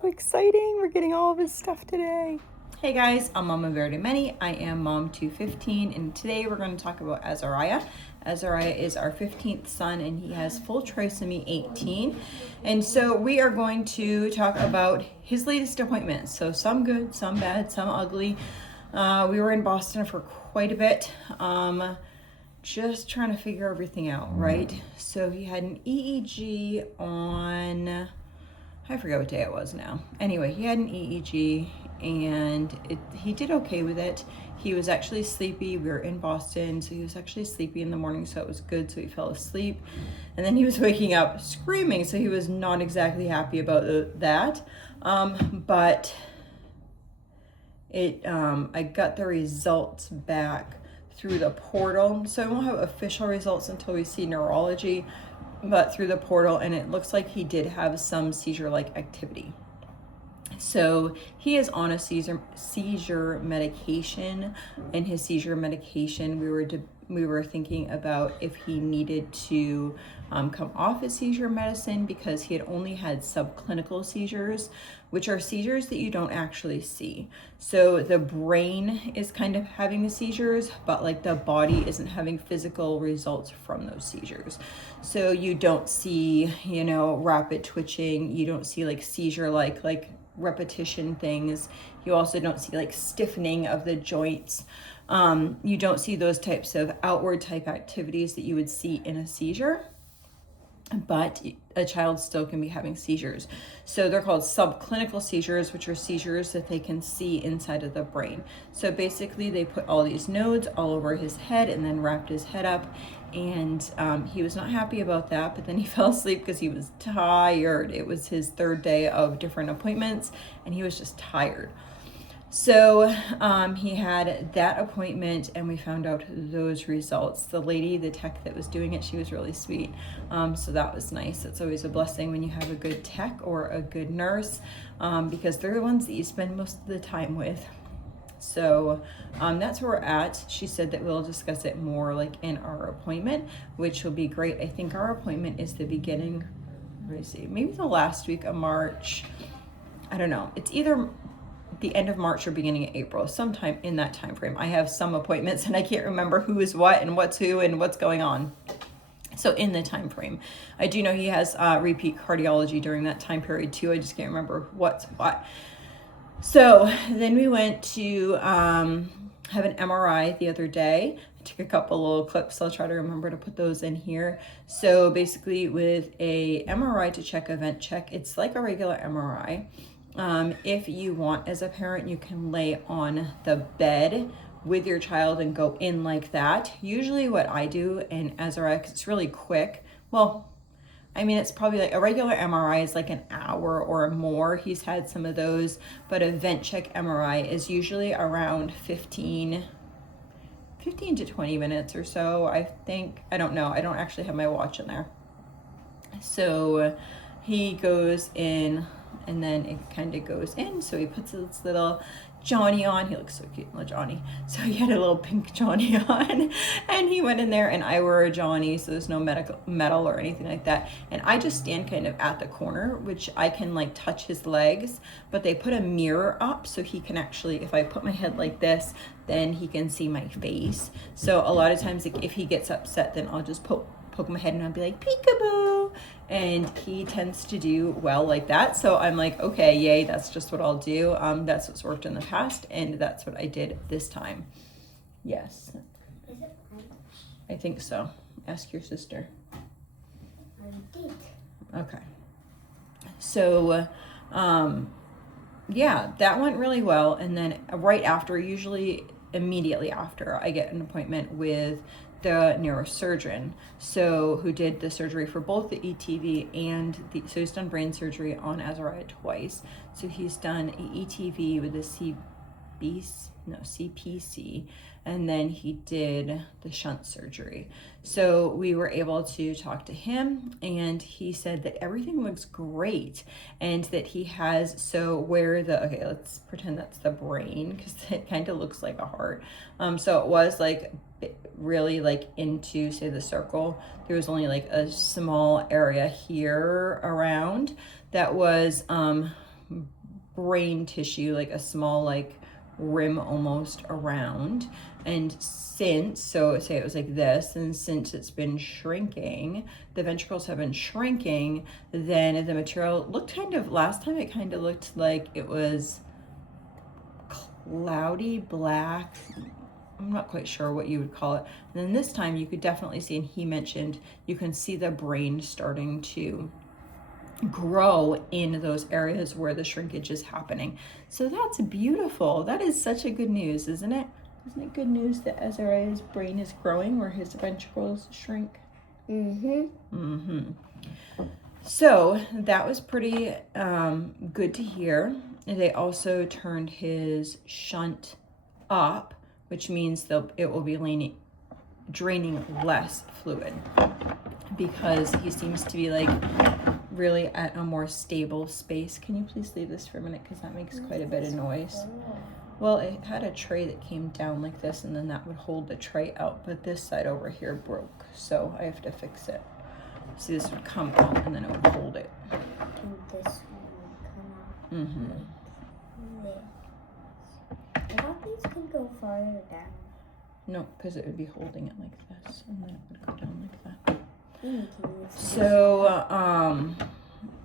So exciting. We're getting all of his stuff today. Hey guys, I'm Mama Verde Many. I am Mom 215, and today we're going to talk about Azariah. Azariah is our 15th son, and he has full trisomy 18. And so we are going to talk about his latest appointments. So some good, some bad, some ugly. We were in Boston for quite a bit, just trying to figure everything out, right? So he had an EEG on, I forget what day it was now. Anyway, he had an EEG and he did okay with it. He was actually sleepy. We were in Boston, so he was actually sleepy in the morning, so it was good. So he fell asleep, and then he was waking up screaming, so he was not exactly happy about that. But I got the results back through the portal, so I won't have official results until we see neurology, but through the portal, and it looks like he did have some seizure-like activity. So he is on a seizure medication, and his seizure medication, we were thinking about if he needed to come off his seizure medicine, because he had only had subclinical seizures, which are seizures that you don't actually see. So the brain is kind of having the seizures, but like the body isn't having physical results from those seizures. So you don't see, rapid twitching. You don't see like seizure like repetition things. You also don't see like stiffening of the joints. You don't see those types of outward type activities that you would see in a seizure, but a child still can be having seizures. So they're called subclinical seizures, which are seizures that they can see inside of the brain. So basically they put all these nodes all over his head and then wrapped his head up, and he was not happy about that, but then he fell asleep because he was tired. It was his third day of different appointments, and he was just tired. So he had that appointment, and we found out those results. The lady, the tech that was doing it, she was really sweet. So that was nice. It's always a blessing when you have a good tech or a good nurse, because they're the ones that you spend most of the time with. So that's where we're at. She said that we'll discuss it more like in our appointment, which will be great. I think our appointment is the beginning, let me see, maybe the last week of March. I don't know. It's either the end of March or beginning of April, sometime in that time frame. I have some appointments and I can't remember who is what and what's who and what's going on. So in the time frame, I do know he has repeat cardiology during that time period too. I just can't remember what's what. So then we went to have an MRI the other day. I took a couple little clips. I'll try to remember to put those in here. So basically with a MRI to check a vent check, it's like a regular MRI. If you want, as a parent, you can lay on the bed with your child and go in like that. Usually what I do in Azariah, it's really quick. Well, I mean, it's probably like a regular MRI is like an hour or more. He's had some of those, but a vent check MRI is usually around 15 to 20 minutes or so, I think. I don't know. I don't actually have my watch in there. So he goes in, and then it kind of goes in. So he puts his little Johnny on. He looks so cute, little Johnny. So he had a little pink Johnny on, and he went in there, and I wear a Johnny, so there's no metal or anything like that. And I just stand kind of at the corner, which I can like touch his legs, but they put a mirror up so he can actually, if I put my head like this, then he can see my face. So a lot of times, like, if he gets upset, then I'll just poke my head and I'll be like, peekaboo. And he tends to do well like that. So I'm like, okay, yay, that's just what I'll do. That's what's worked in the past, and that's what I did this time. Yes. Is it French? I think so. Ask your sister. I did. Okay. So, yeah, that went really well. And then right after, usually immediately after, I get an appointment with the neurosurgeon, so who did the surgery for both the ETV and so he's done brain surgery on Azariah twice. So he's done ETV with the CPC, and then he did the shunt surgery. So we were able to talk to him, and he said that everything looks great, and that he has, so where okay, let's pretend that's the brain, because it kind of looks like a heart. So it was like really like into, say, the circle. There was only like a small area here around that was brain tissue, like a small like rim almost around. And since, so say it was like this, and since it's been shrinking, the ventricles have been shrinking, then the material looked kind of, last time it kind of looked like it was cloudy black. I'm not quite sure what you would call it. And then this time you could definitely see, and he mentioned, you can see the brain starting to grow in those areas where the shrinkage is happening. So that's beautiful. That is such a good news, isn't it? Isn't it good news that Azariah's brain is growing where his ventricles shrink? So that was pretty good to hear. And they also turned his shunt up, which means it will be draining less fluid, because he seems to be like really at a more stable space. Can you please leave this for a minute, because that makes quite a bit of noise. Well, it had a tray that came down like this, and then that would hold the tray out, but this side over here broke, so I have to fix it. See, this would come out and then it would hold it. This one would come out. This. I thought these could go farther down. No, because it would be holding it like this, and then it would go down like that. So,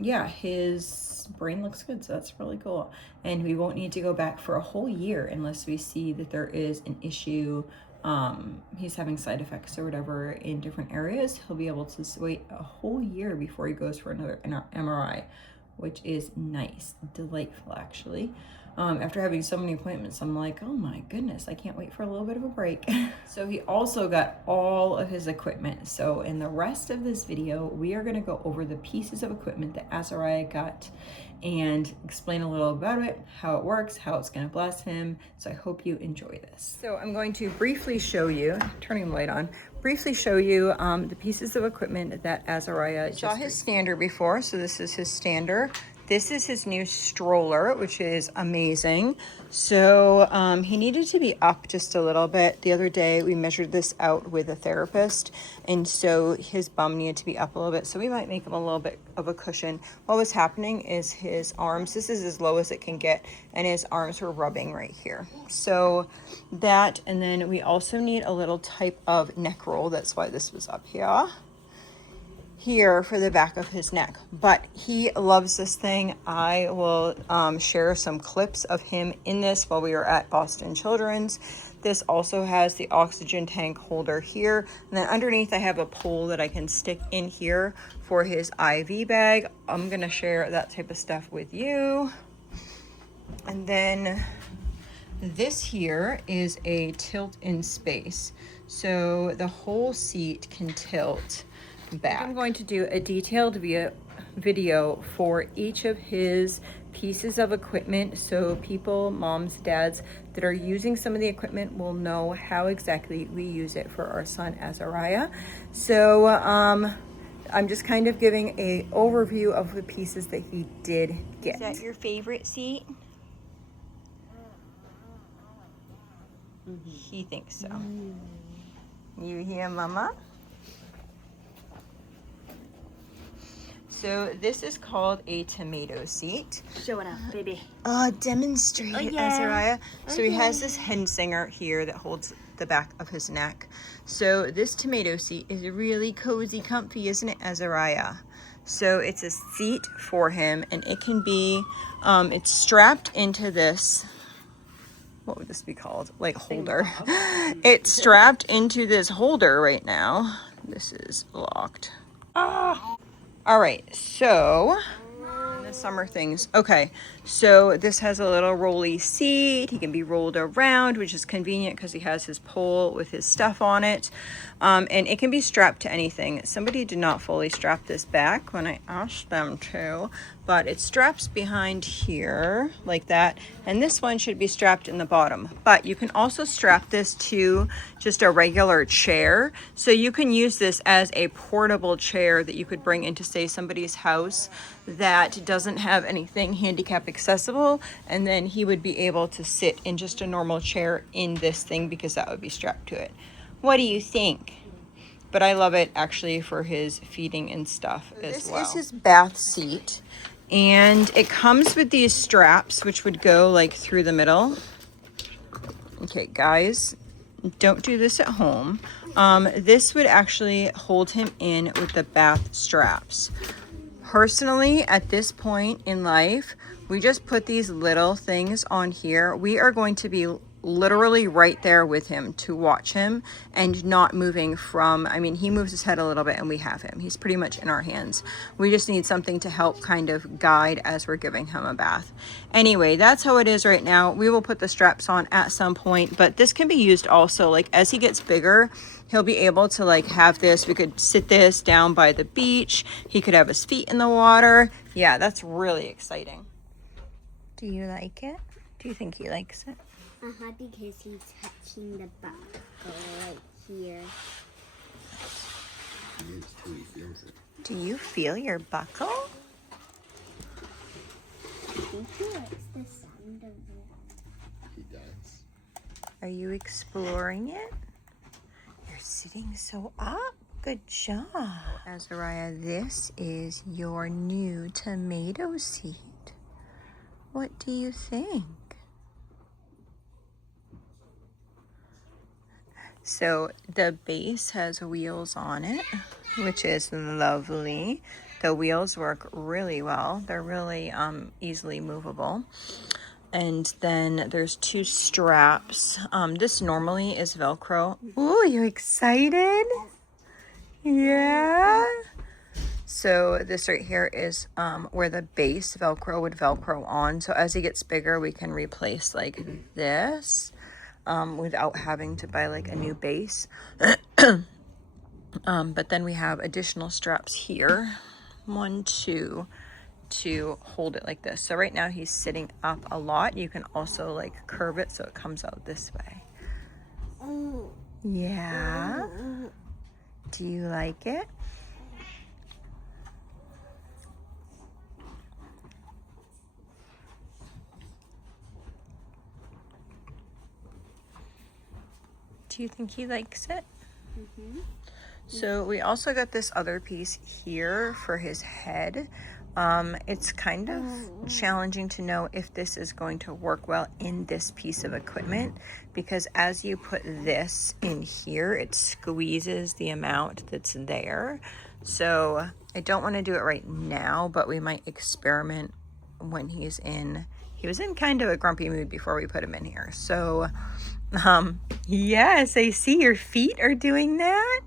yeah, his brain looks good, so that's really cool. And we won't need to go back for a whole year unless we see that there is an issue, he's having side effects or whatever in different areas. He'll be able to wait a whole year before he goes for another MRI, which is nice, delightful actually. After having so many appointments, I'm like, oh my goodness, I can't wait for a little bit of a break. So he also got all of his equipment. So in the rest of this video, we are gonna go over the pieces of equipment that Azariah got and explain a little about it, how it works, how it's gonna bless him. So I hope you enjoy this. So I'm going to briefly show you, turning the light on, briefly show you the pieces of equipment that Azariah just saw his stander before. So this is his stander. This is his new stroller, which is amazing. So he needed to be up just a little bit. The other day we measured this out with a therapist, and so his bum needed to be up a little bit. So we might make him a little bit of a cushion. What was happening is his arms, this is as low as it can get, and his arms were rubbing right here. So that, and then we also need a little type of neck roll. That's why this was up here for the back of his neck, but he loves this thing. I will share some clips of him in this while we were at Boston Children's. This also has the oxygen tank holder here, and then underneath I have a pole that I can stick in here for his IV bag. I'm gonna share that type of stuff with you. And then this here is a tilt in space, so the whole seat can tilt back. I'm going to do a detailed video for each of his pieces of equipment, so people, moms, dads that are using some of the equipment will know how exactly we use it for our son Azariah. So I'm just kind of giving a overview of the pieces that he did get. Is that your favorite seat? He thinks so. You hear mama? So this is called a tomato seat. Show it up, baby. Demonstrate it, Azariah. So he has this Hensinger here that holds the back of his neck. So this tomato seat is really cozy, comfy, isn't it, Azariah? So it's a seat for him, and it can be, it's strapped into this, what would this be called? Like holder. It's strapped into this holder right now. This is locked. All right, so the summer things. Okay, so this has a little rolly seat. He can be rolled around, which is convenient because he has his pole with his stuff on it. And it can be strapped to anything. Somebody did not fully strap this back when I asked them to, but it straps behind here like that. And this one should be strapped in the bottom. But you can also strap this to just a regular chair. So you can use this as a portable chair that you could bring into, say, somebody's house that doesn't have anything handicap accessible, and then he would be able to sit in just a normal chair in this thing because that would be strapped to it. What do you think? But I love it actually for his feeding and stuff as well. This is his bath seat, And it comes with these straps, which would go like through the middle. Okay, guys, don't do this at home. This would actually hold him in with the bath straps. Personally, at this point in life, we just put these little things on here. We are going to be literally right there with him to watch him and not moving from, I mean, he moves his head a little bit and we have him. He's pretty much in our hands. We just need something to help kind of guide as we're giving him a bath. Anyway, that's how it is right now. We will put the straps on at some point, but this can be used also, like as he gets bigger, he'll be able to like have this. We could sit this down by the beach. He could have his feet in the water. Yeah, that's really exciting. Do you like it? Do you think he likes it? Because he's touching the buckle right here. Do you feel your buckle? I think he likes the sound of it. He does. Are you exploring it? You're sitting so up. Good job. Azariah, this is your new tomato seat. What do you think? So the base has wheels on it, which is lovely. The wheels work really well. They're really easily movable. And then there's two straps. This normally is Velcro. Ooh, you excited? Yeah. So this right here is where the base Velcro would Velcro on. So as he gets bigger, we can replace like this without having to buy like a new base. But then we have additional straps here. 1, 2, to hold it like this. So right now he's sitting up a lot. You can also like curve it so it comes out this way. Yeah. Do you like it? Do you think he likes it? So we also got this other piece here for his head. It's kind of challenging to know if this is going to work well in this piece of equipment, because as you put this in here, it squeezes the amount that's there. So I don't want to do it right now, but we might experiment when he was in kind of a grumpy mood before we put him in here. So yes, I see your feet are doing that.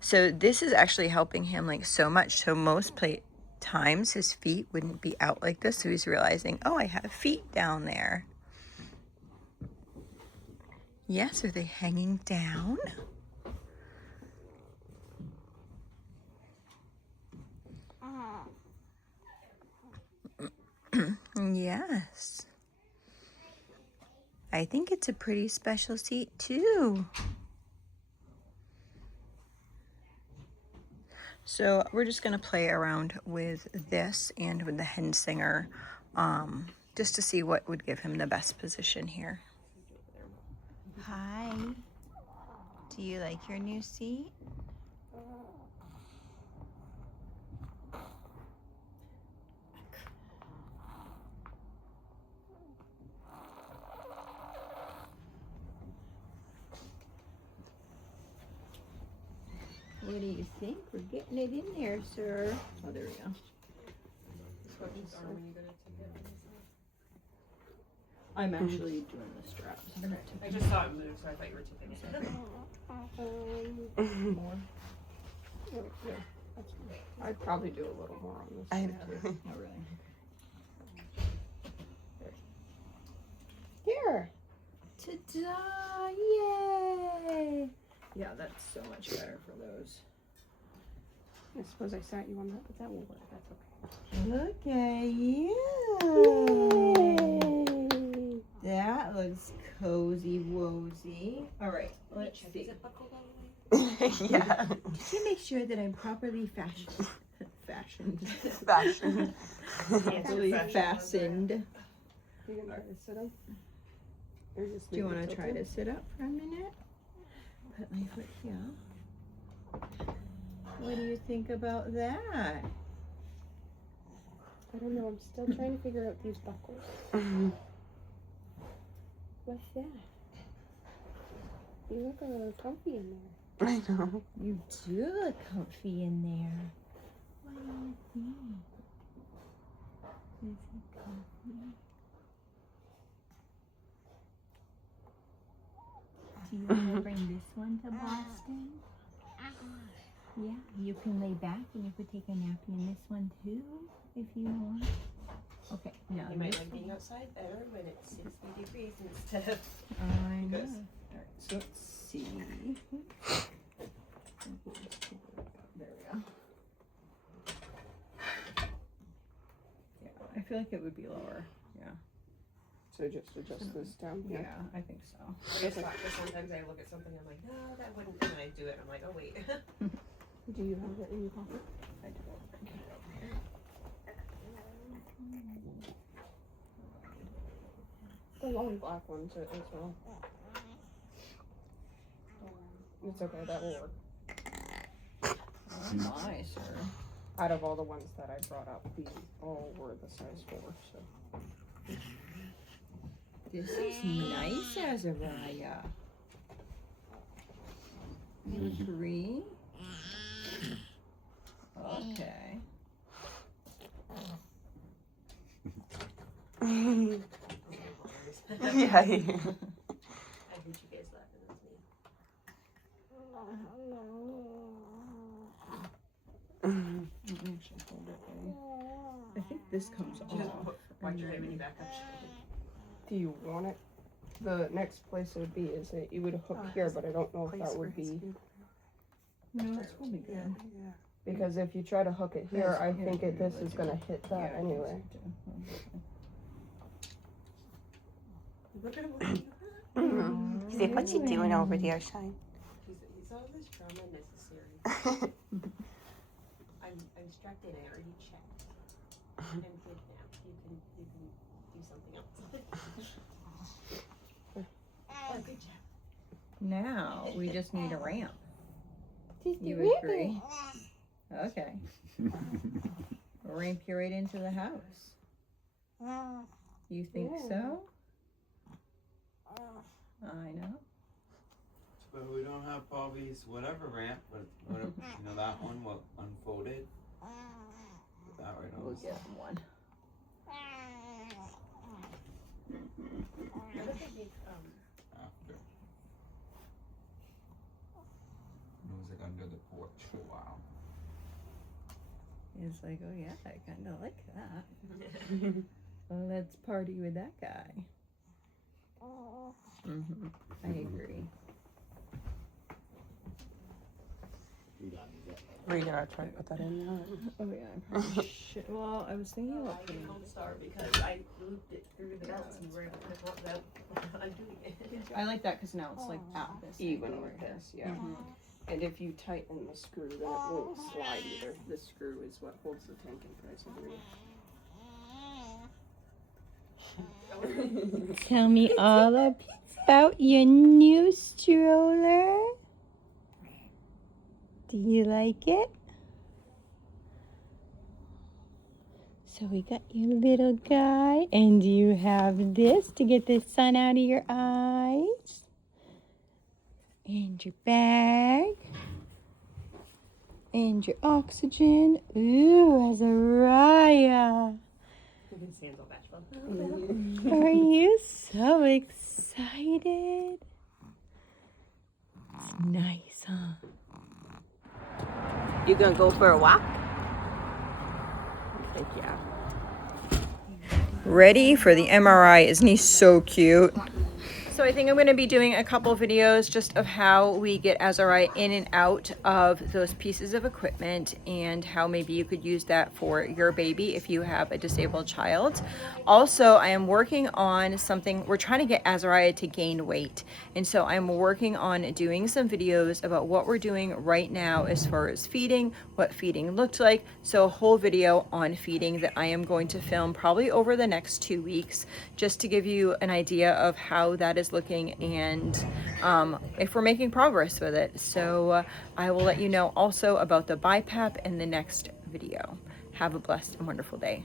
So this is actually helping him like so much. So most times his feet wouldn't be out like this. So he's realizing, oh, I have feet down there. Yes, are they hanging down? Yes. I think it's a pretty special seat too. So we're just gonna play around with this and with the Hensinger just to see what would give him the best position here. Hi. Do you like your new seat? What do you think? We're getting it in there, sir. Oh, there we go. I'm actually doing the straps. I just saw it move, so I thought you were tipping it. More. Yeah, that's good. I'd probably do a little more on this. I side, know. too. Oh, really? Here. Ta-da! Yay! Yeah, that's so much better for those. I suppose I sat you on that, but that will work. That's okay. Look at you! Yay. That looks cozy-wozy. All right, let's see. Yeah. Did you make sure that I'm properly fashioned? Fashion. Properly fastened. You gonna try to sit up? Or just Do you leave it want to try tilted? to sit up for a minute? Put my foot here. What do you think about that? I don't know. I'm still trying to figure out these buckles. What's that? You look a little comfy in there. I know. You do look comfy in there. What do you think? Is it comfy? Do you want to bring this one to Boston? Yeah, you can lay back and you could take a nap in this one too, if you want. Okay, now You might like being outside better when it's 60 degrees instead of. I know. Because- Alright, so let's see. There we go. Yeah, I feel like it would be lower. Yeah. So just adjust this down Yeah, here. I think so. I guess sometimes I look at something, I'm like, no, that wouldn't, and I do it, I'm like, oh wait. Do you have it in your pocket? I do. The long black ones as well. It's okay, that will work. Oh my, sir. Out of all the ones that I brought up, these all were the size 4, so. This is nice, Azariah. You agree? Okay. Yeah. I hate you guys laughing at me. Let me actually hold it, babe. I think this comes off. Watch your when you back up. Do you want it? The next place it would be is that you would hook here, but I don't know if that would be. No, it's probably good. Because if you try to hook it here, I think this is going to hit that anyway. See, what's he doing over there, Shine? He's all this drama necessary. I'm distracted, I already checked. I'm good now. You can do something else. Oh, good job. Now, we just need a ramp. Did You agree? Okay. We'll ramp you right into the house. You think so? I know. But we don't have Bobby's whatever ramp, but whatever, you know, that one what unfolded. Put that right We'll on. get one. After. It was like under the porch for a while. It's like, oh yeah, I kind of like that. Well, let's party with that guy. I agree. Are you gonna try to put that in now? Oh yeah, I probably should. Well, I was thinking about I putting. Home Star because I looped it through the belts and you were able to put it without undoing it. I like that because now it's like at this Even angle with right here. this, yeah. And if you tighten the screw, then it won't slide either. This screw is what holds the tank in place, I believe. Tell me all about your new stroller. Do you like it? So we got your little guy, and you have this to get the sun out of your eyes. And your bag. And your oxygen. Ooh, Azariah. Sands all bashful. Are you so excited? It's nice, huh? You gonna go for a walk? Heck yeah. Ready for the MRI. Isn't he so cute? So I think I'm going to be doing a couple videos just of how we get Azariah in and out of those pieces of equipment and how maybe you could use that for your baby if you have a disabled child. Also, I am working on something. We're trying to get Azariah to gain weight. And so I'm working on doing some videos about what we're doing right now as far as feeding, what feeding looked like. So a whole video on feeding that I am going to film probably over the next 2 weeks just to give you an idea of how that is looking and if we're making progress with it. So I will let you know also about the BiPAP in the next video. Have a blessed and wonderful day.